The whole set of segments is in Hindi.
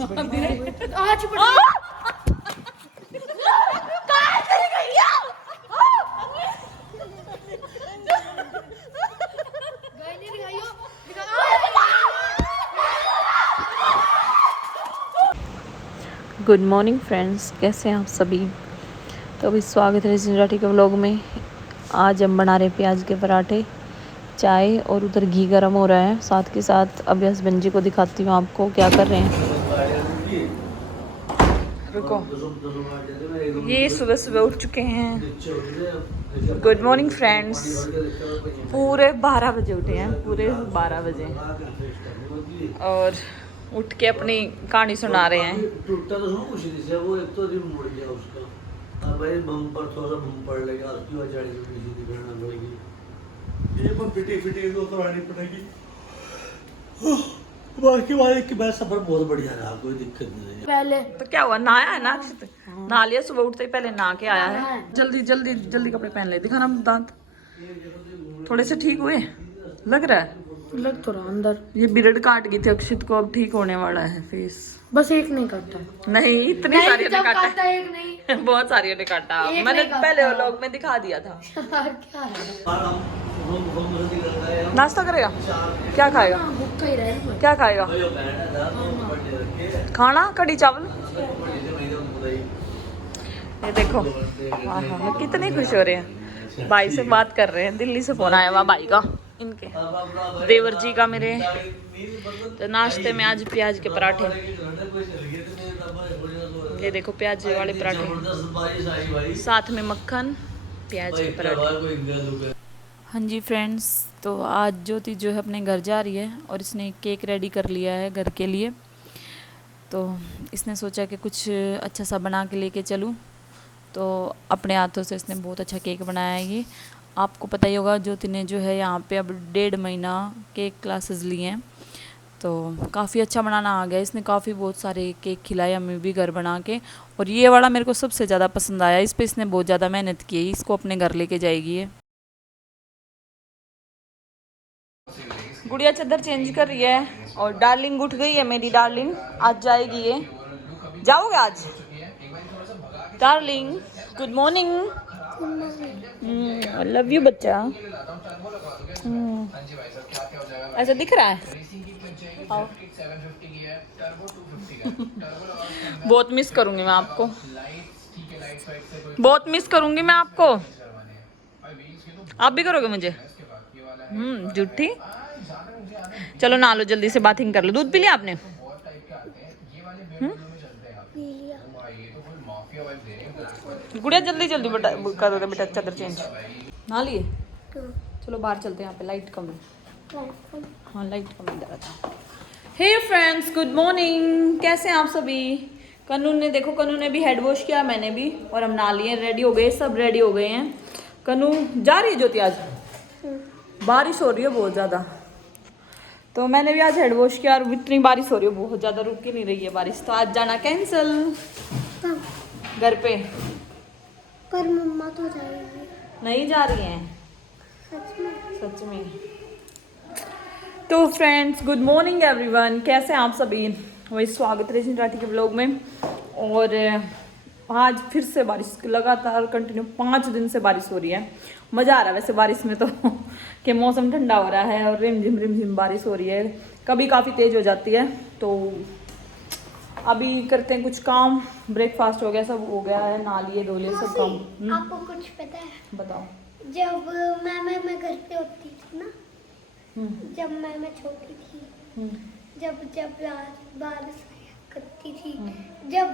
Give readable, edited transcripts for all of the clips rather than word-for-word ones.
आज गुड मॉर्निंग फ्रेंड्स, कैसे हैं आप सभी। तो अभी स्वागत है जिंदराठी के व्लॉग में। आज हम बना रहे हैं प्याज के पराठे, चाय और उधर घी गरम हो रहा है। साथ के साथ अभी हस्बैंड जी को दिखाती हूँ आपको क्या कर रहे हैं। रुको, ये सुबह सुबह उठ चुके हैं। Good morning friends. पूरे 12 बजे उठे हैं, पूरे 12 बजे, और उठ के अपनी कहानी सुना रहे हैं। टूटा तो सुनो कुछ नहीं वो एक तो रिम मुड़ गया उसका। अब भाई बम्पर थोड़ा बम्पर लगा, उसकी वजह से पीछे दिखाना पड़ेगी। ये पर फिटी तो करानी पड़ेगी। बाकी वाले की बात सफर बहुत बढ़िया रहा, कोई दिक्कत नहीं है। पहले तो क्या हुआ, नहाया है ना, नहा लिया। सुबह उठते ही पहले नहा के आया है। जल्दी जल्दी जल्दी कपड़े पहन ले, दिखाना दांत थोड़े से ठीक हुए लग रहा है। लग तो रहा अंदर। ये बिरड काट गई थी अक्षित को, अब ठीक होने वाला है फेस। बस एक नहीं काटता। नहीं, इतनी सारी ने काटा काटता एक नहीं। बहुत सारी ने काटा। मैंने पहले व्लॉग में दिखा दिया था। क्या है? नाश्ता करेगा, क्या खाएगा, भूखा ही रहे। क्या खाएगा? खाना कढ़ी चावल। ये देखो, हाँ, कितने खुश हो रहे हैं। भाई से बात कर रहे हैं, दिल्ली से फोन आया हुआ भाई का, इनके देवर जी का मेरे। तो नाश्ते में आज प्याज के पराठे। ये देखो प्याज वाले पराठे, साथ में मक्खन, प्याज के पराठे। हाँ जी फ्रेंड्स, तो आज ज्योति जो है अपने घर जा रही है और इसने एक केक रेडी कर लिया है घर के लिए। तो इसने सोचा कि कुछ अच्छा सा बना के लेके चलूँ, तो अपने हाथों से इसने बहुत अच्छा केक बनाया है। ये आपको पता ही होगा, ज्योति ने जो है यहाँ पे अब 1.5 महीना केक क्लासेस लिए हैं, तो काफ़ी अच्छा बनाना आ गया। इसने काफ़ी बहुत सारे केक खिलाए हमें भी घर बना के, और ये वाला मेरे को सबसे ज़्यादा पसंद आया। इस पर इसने बहुत ज़्यादा मेहनत की है, इसको अपने घर लेके जाएगी ये। गुड़िया चादर चेंज कर रही है और डार्लिंग उठ गई है मेरी डार्लिंग, आज जाएगी ये। जाओगे आज darling? Good morning. I love you बच्चा। ऐसा दिख रहा है। बहुत मिस करूंगी मैं आपको, बहुत मिस करूंगी मैं आपको। आप भी करोगे मुझे? झूठी। चलो नहा लो, जल्दी से बाथिंग कर लो। दूध पी लिया आपने? गुड़िया जल्दी जल्दी बेटा कर दो बेटा, चादर चेंज। नहा लिए? चलो बाहर चलते हैं, यहाँ पे लाइट कम है। हाँ लाइट कम इधर आता। हे फ्रेंड्स, गुड मॉर्निंग, कैसे हैं आप सभी। कन्नू ने देखो, कन्नू ने भी हेड वॉश किया, मैंने भी, और हम नहा लिए, रेडी हो गए, सब रेडी हो गए हैं। कन्नू जा रही है ज्योति आज, बारिश हो रही है बहुत ज़्यादा, तो मैंने भी आज हेड वॉश किया, और इतनी बारिश हो रही है बहुत ज़्यादा, रुक ही नहीं रही है बारिश, तो आज जाना कैंसिल घर पे। पर मम्मा तो जाएगी। नहीं जा रही हैं सच में? सच में। तो फ्रेंड्स, गुड मॉर्निंग एवरीवन, कैसे हैं आप सभी। वही स्वागत है जिंदराठी के ब्लॉग में। और आज फिर से बारिश, लगातार कंटिन्यू 5 दिन से बारिश हो रही है। मज़ा आ रहा है वैसे बारिश में तो कि मौसम ठंडा हो रहा है और रिमझिम बारिश हो रही है, कभी काफ़ी तेज़ हो जाती है। तो अभी करते हैं कुछ काम, ब्रेकफास्ट हो गया, सब हो गया है, नहा लिए धो लिए, सब काम। आपको कुछ पता है? बताओ। जब मैं घर पे होती थी ना, जब मैं छोटी थी, जब बारिश आया करती थी, जब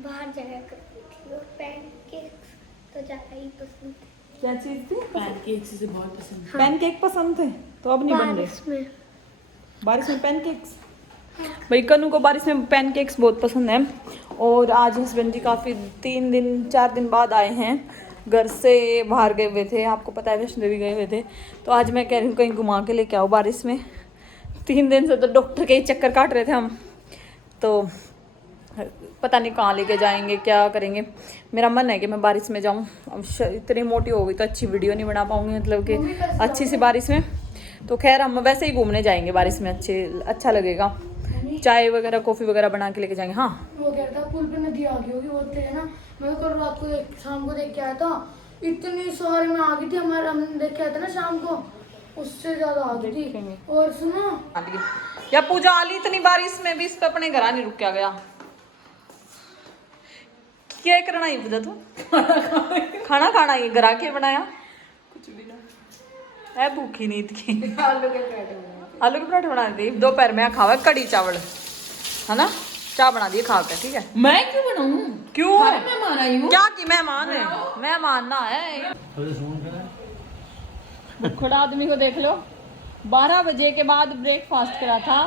बाहर जाया करती थी, और पैनकेक्स तो ज़्यादा ही पसंद थे। क्या चीज़ थी? पैनकेक्स से बहुत पसंद। हाँ। पैनकेक पसंद थे, तो अब नहीं बन रहे बारिश में पैनकेक्स। भाई कन्नू को बारिश में पैनकेक्स बहुत पसंद है। और आज हस्बैंड जी काफ़ी 4 दिन बाद आए हैं, घर से बाहर गए हुए थे, आपको पता है वैष्णो देवी गए हुए थे। तो आज मैं कह रही हूँ कहीं घुमा के लेके आओ बारिश में। 3 दिन से तो डॉक्टर के ही चक्कर काट रहे थे हम, तो पता नहीं कहाँ लेके जाएंगे, क्या करेंगे। मेरा मन है कि मैं बारिश में जाऊँ। अब इतनी मोटी हो गई तो अच्छी वीडियो नहीं बना पाऊँगी, मतलब कि अच्छी सी बारिश में। तो खैर हम वैसे ही घूमने जाएंगे बारिश में, अच्छा लगेगा। चाय वगैरह कॉफी वगैरह बना के लेके जाएंगे। हाँ वो कह रहा था पुल पे नदी आ गई होगी बहुत तेज है ना। मैं कल रात को शाम को देख के आया था, इतनी सारी में आ गई थी हमारे, हम देख के आए थे ना शाम को, उससे ज्यादा आ गई थी। और सुनो या पूजा आली इतनी बारिश में भी इस पे अपने घर नहीं रुक के गया। क्या करना है पूजा तू? खाना खाना ये घर के बनाया कुछ भी ना है, भूखी नींद की। आलू के पराठे बना दी दोपहर में, खावा कड़ी चावल है ना, चाय बना दिए खा के। ठीक है मैं क्यों बनाऊं? क्यों मेहमान आई हूँ। क्या की मेहमान है, मेहमान ना है। भूखड़ा आदमी को देख लो, 12 बजे के बाद ब्रेकफास्ट करा था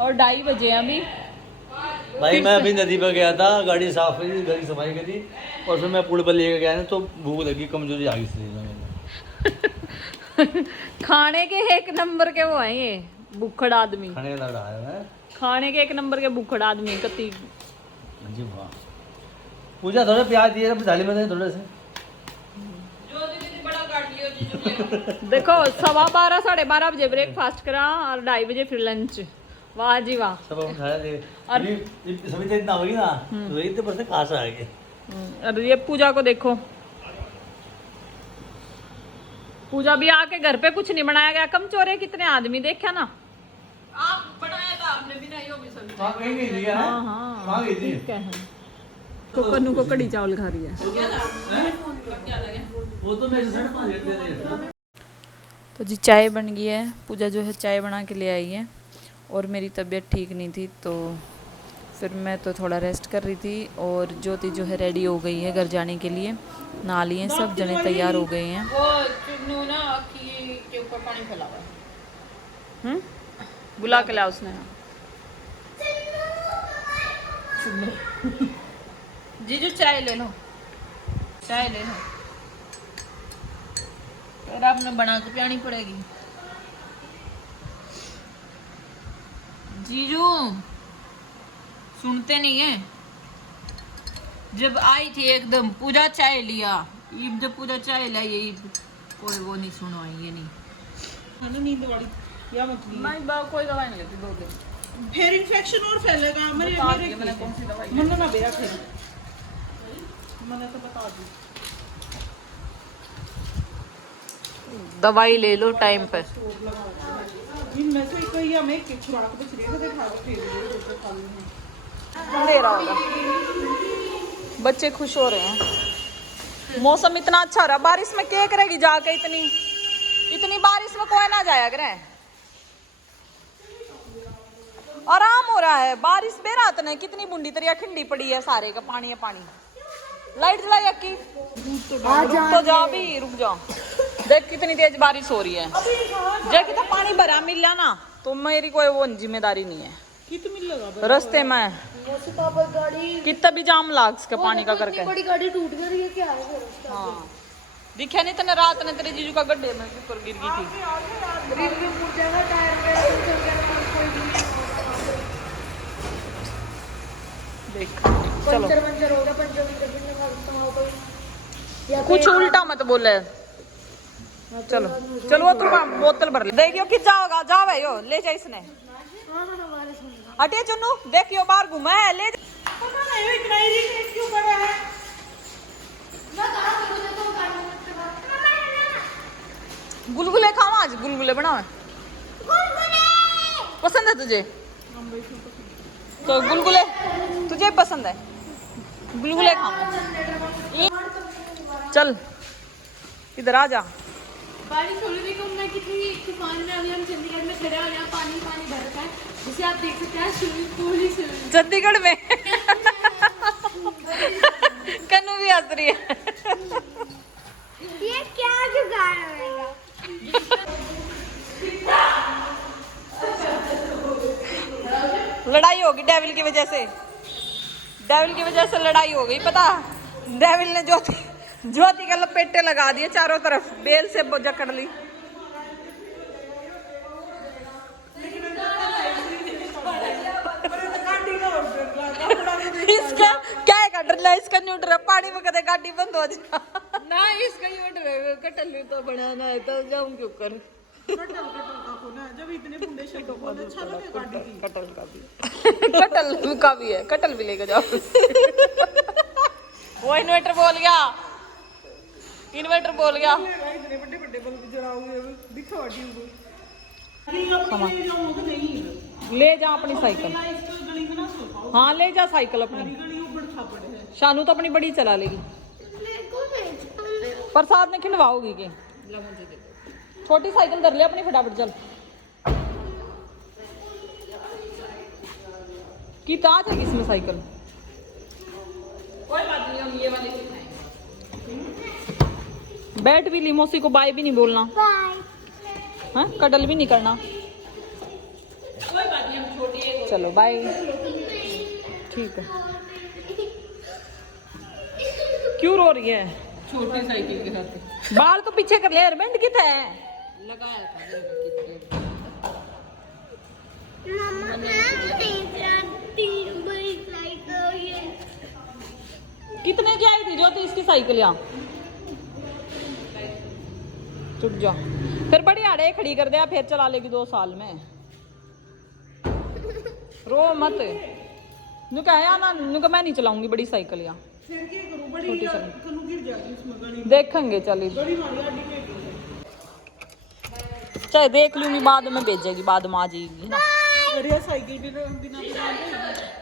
और 2:30 बजे अभी। भाई मैं अभी नदी पर गया था, गाड़ी साफ करी, घर की सफाई करी और फिर मैं पुल पर लेकर गया ना तो भूख लगी, कमजोरी आ गई इसलिए मैंने। खाने के एक नंबर के वो हैं ये भूखड़ आदमी, खाने का लग रहा है खाने के एक नंबर के भूखड़ आदमी कति। जी वाह। पूजा थोड़ा प्याज दिए थाली में थोड़े से। देखो 12:15 12:30 बजे ब्रेकफास्ट करा और 2:30 बजे फिर लंच। वाह जी वाह। सब हम खाया थे और सभी इतना होगी ना तो इतने पर से कहाँ से आएंगे। और ये पूजा को देखो, पूजा भी आके घर पे कुछ नहीं बनाया गया, कम चोरे कितने आदमी देखा ना। आप बनाया था आपने भी नहीं हो भी सभी। वहाँ कहीं नहीं दिया है। हाँ वहाँ गई थी। ठीक है। तो कन्नू को कड़ी चावल खा रही है। वो तो मेरे सर पा लेते नहीं। तो जी चाय बन गई है, पूजा जो है चाय बना के ले आई है और मेरी तबीयत ठीक नहीं थी तो फिर मैं तो थोड़ा रेस्ट कर रही थी। और ज्योति जो है रेडी हो गई है घर जाने के लिए, नहा लिए हैं, सब जने तैयार हो गए हैं। वो चुन्नू ना अखी के ऊपर पानी फैला हुआ है। बुला के ला उसने। जीजू चाय ले लो, चाय ले लो, फिर आपने बना के पियानी पड़ेगी। जीजू सुनते नहीं है। जब आई थी एकदम पूजा चाय लिया, ईब जब पूजा चाय लाई ईब कोई वो नहीं सुनवाई, ये नहीं नींद वाली या मत ली। मैं कोई दवाई नहीं लेती 2 दिन। फिर इन्फेक्शन और फैलेगा। मेरे मैंने कौन सी दवाई मन ना बेरा फिर मैंने तो बता दी। दवाई ले लो टाइम पे। इनमें से कोई हमें एक खुराक बच रही है तो खा लो, फिर खा लो। दे रहा होगा, बच्चे खुश हो रहे हैं। मौसम इतना अच्छा हो रहा है, बारिश में क्या करेगी जाके, इतनी बारिश में कोई ना जाया करे। आराम हो रहा है, बारिश बेरात ने कितनी बूंदी तरिया खिंडी पड़ी है, सारे का पानी है पानी। लाइट जलाई अक्की, रुक तो जा भी, रुक जा। देख कितनी तेज बारिश हो रही है, जो कितना पानी भरा मिला ना तो मेरी कोई वो जिम्मेदारी नहीं है। कित मिल लगा रास्ते में गाड़ी कितना भी जाम लाग सके पानी का करके। बड़ी गाड़ी टूट गई है, क्या है फिर? हाँ दिखा नहीं तने रात ने तेरे जीजू का गड्ढे में ऊपर गिर गई थी। रिव्यू पूछ जाएगा टायर पे कोई भी देख चलो पंचर हो गया, पंचर कोई कुछ उल्टा मत बोले। चलो चलो वो तुम बोतल भर ले, देखियो कि जाओगा जावे यो ले जा इसने। हटिए चुन्नू, देखियो बाहर घुमा है, ले जा। पता नहीं इतना ही रिक्वेस्ट क्यों कर रहा है। गुलगुले खावा, आज गुलगुले बनाओ। पसंद है तुझे तो गुलगुले, तुझे पसंद है गुलगुले खाओ। चल इधर आ जा। बारिश हो रही है, मैं कितनी तूफान में अभी हम चंडीगढ़ में खड़े हैं, यहाँ पानी पानी भर रखा है, जिसे आप देख सकते हैं स्विमिंग पूल ही स्विमिंग। चंडीगढ़ में कन्नू भी हंस रही है। ये क्या जुगाड़ होएगा? लड़ाई होगी डेविल की वजह से, डेविल की वजह से लड़ाई हो गई। पता डेविल ने ज्योति के लपेटे लगा दिए चारों तरफ, बेल से जकड़ ली। इसका क्या है डर, इसका न्यू डर पानी में कदे गाड़ी बंद हो जा ना, इसका ये डर कटल तो बनाना है तो जाऊं क्यों कर। कटल का खोना है। जब इतने बुंडे शब्द बोले अच्छा लगे गाड़ी की। कटल का भी है, कटल भी लेके जाओ। वो इन्वर्टर बोल गया, इन्वर्टर बोल गया। इतने बड़े बड़े बल्ब जलाओ दिखा ट्यूब। ले जा अपनी साइकिल। हाँ ले जा साइकिल अपनी। शानू तो अपनी बड़ी चला लेगी। प्रसाद ने खिंडवाओगी के? छोटी साइकिल कर ले अपनी फटाफट चल। की ताज है किसमें साइकिल? कोई बात नहीं, हम ये वाले बैठ भी ली। मौसी को बाय भी नहीं बोलना, हाँ कटल भी नहीं करना। कोई बात नहीं, हम छोटी है। चलो बाय। ठीक है। क्यों रो रही है? छोटी साइकिल के साथ बाल तो पीछे कर ले। हेयरबैंड कितना है? लगाया था कितने की आई थी ज्योति इसकी साइकिल? यहाँ चुप जा। फिर बड़ी आड़े खड़ी कर दिया, फिर चला लेगी 2 साल में। रो मत। नु कहा ना, नु मैं नहीं चलाऊंगी बड़ी साइकिल। यहाँ फिर क्या करूं? बड़ी छोटी साइकिल कनु गिर जाएगी इसमें गली। देखेंगे चली। बड़ी मारी हड्डी में। चाहे देख लूंगी, बाद में भेजेगी, बाद में आ जाएगी ना। बढ़िया साइकिल भी बिना बिना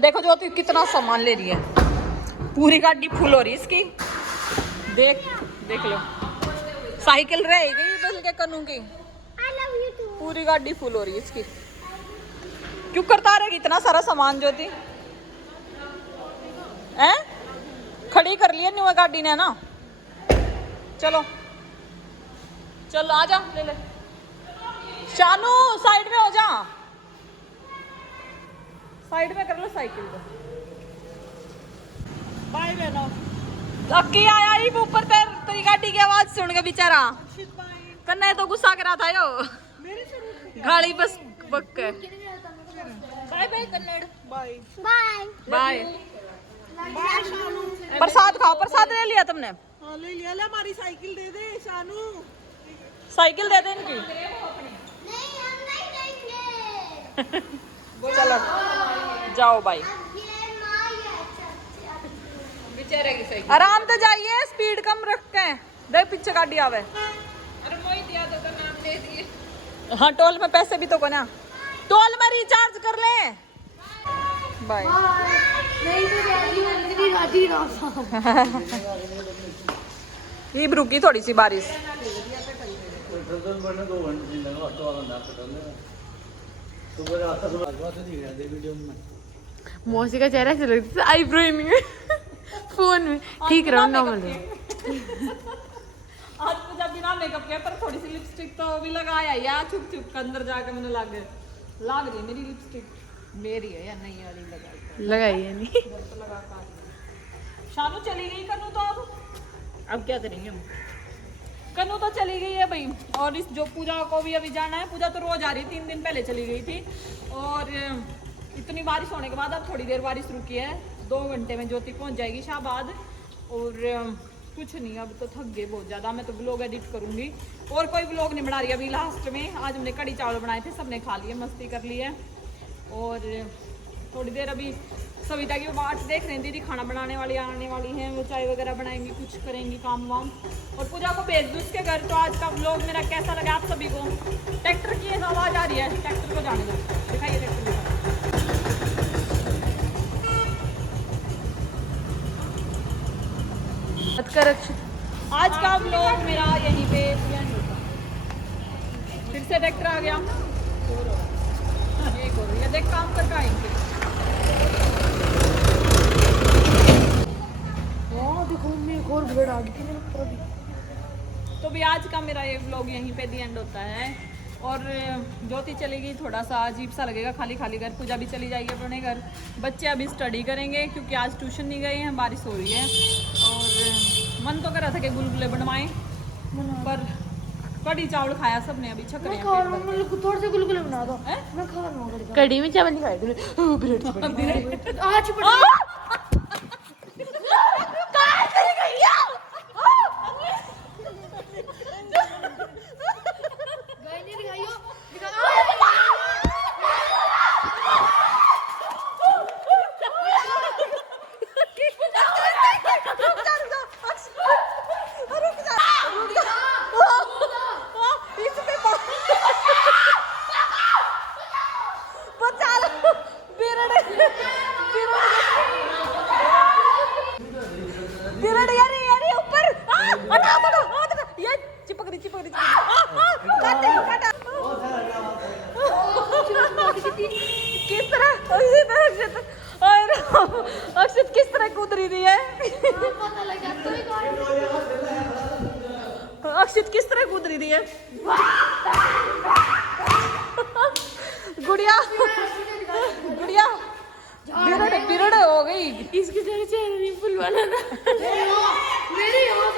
देखो ज्योति कितना सामान ले रही है। पूरी गाड़ी फुल हो रही है इसकी। देख लो, साइकिल रह गई बस के कनू की। पूरी गाड़ी फुल हो रही है इसकी। क्यों करता रहेगी इतना सारा सामान ज्योति? हैं? खड़ी कर लिया न्यू गाड़ी ने ना। चलो चल आ जा, ले ले। शानू साइड में हो जा, साइड में कर लो साइकिल को। बाय बहनों। अक्की आया ही ऊपर तेरी गाड़ी की आवाज सुन के बेचारा कन्ने तो गुस्सा करा था यो। गाड़ी बस बक के। Bye bye Kannada. Bye bye. प्रसाद खाओ। प्रसाद ले लिया तुमने? हाँ ले लिया। ले हमारी साइकिल दे दे शानू। साइकिल दे दे इनकी। चलो जाओ भाई, बेचारे की साइकिल। आराम से जाइए, स्पीड कम रख के। देख पीछे गाड़ी आवे। अरे मोई दिया तो नाम दे दिए। हाँ टोल में पैसे भी तो को ना, टोल में रिचार्ज कर ले। बाय। ये रुकी थोड़ी सी बारिश। मौसी का चेहरा ऐसे लगता है आईब्रो फोन में ठीक रहो नॉर्मल रहो। आज पूजा बिना मेकअप किया, पर थोड़ी सी लिपस्टिक तो भी लगाया यार। छुप छुप के अंदर जाके मैंने लाग रही है मेरी लिपस्टिक। मेरी है या नहीं वाली लगाई? लगाई है नहीं। शानू चली गई, कनू तो अब क्या करेंगे हम? कनू तो चली गई है भाई। और इस जो पूजा को भी अभी जाना है। पूजा तो रोज आ रही, 3 दिन पहले चली गई थी। और इतनी बारिश होने के बाद अब थोड़ी देर बारिश रुकी है। 2 घंटे में ज्योति पहुंच जाएगी शाहबाद। और कुछ नहीं, अब तो थक गए बहुत ज़्यादा। मैं तो ब्लॉग एडिट करूँगी, और कोई ब्लॉग नहीं बना रही अभी। लास्ट में आज हमने कड़ी चावल बनाए थे, सबने खा लिए, मस्ती कर ली है। और थोड़ी देर अभी सविता की बात देख रहे हैं। दीदी खाना बनाने वाली आने वाली हैं, वो चाय वगैरह बनाएंगी, कुछ करेंगी काम वाम। और पूजा को भेज दूँ उसके घर। तो आज का व्लॉग मेरा कैसा लगा आप सभी को? ट्रैक्टर की आवाज़ आ रही है, ट्रैक्टर को जाने दो। दिखाइए ट्रैक्टर। आज का व्लॉग मेरा यहीं पे एंड होता है। फिर से ट्रैक्टर आ गया। ये करो, ये देख काम करके आएंगे। देखो मैं एक और ब्लेड आ गई थी मेरे ऊपर अभी। तो भी आज का मेरा ये व्लॉग यहीं पे दी एंड होता है। और ज्योति चली गई, थोड़ा सा अजीब सा लगेगा, खाली खाली घर। पूजा भी चली जाएगी अपने घर। बच्चे अभी स्टडी करेंगे क्योंकि आज ट्यूशन नहीं गए हैं, बारिश हो रही है। और मन तो कर रहा था कि गुलगुले बनवाएं, पर कड़ी चावल खाया सबने, अभी छक रहे मैं खा हैं रहा हूँ, मेरे को थोड़े से गुलगुले बना दो। मैं खा रहा हूँ कड़ी में चावल नहीं खाए ब्रेड। आज पड़ बिरड़ यार यार ये ऊपर हटा हटा हटा ये चिपक रही काटा किस तरह अक्षित किस तरह कूद रही है अक्षित किस तरह कूद रही है गुड़िया गुड़िया बिरड़ बिरड़ हो गई इसके जरा चेहरा नहीं फुलवाना ना मेरे यहाँ से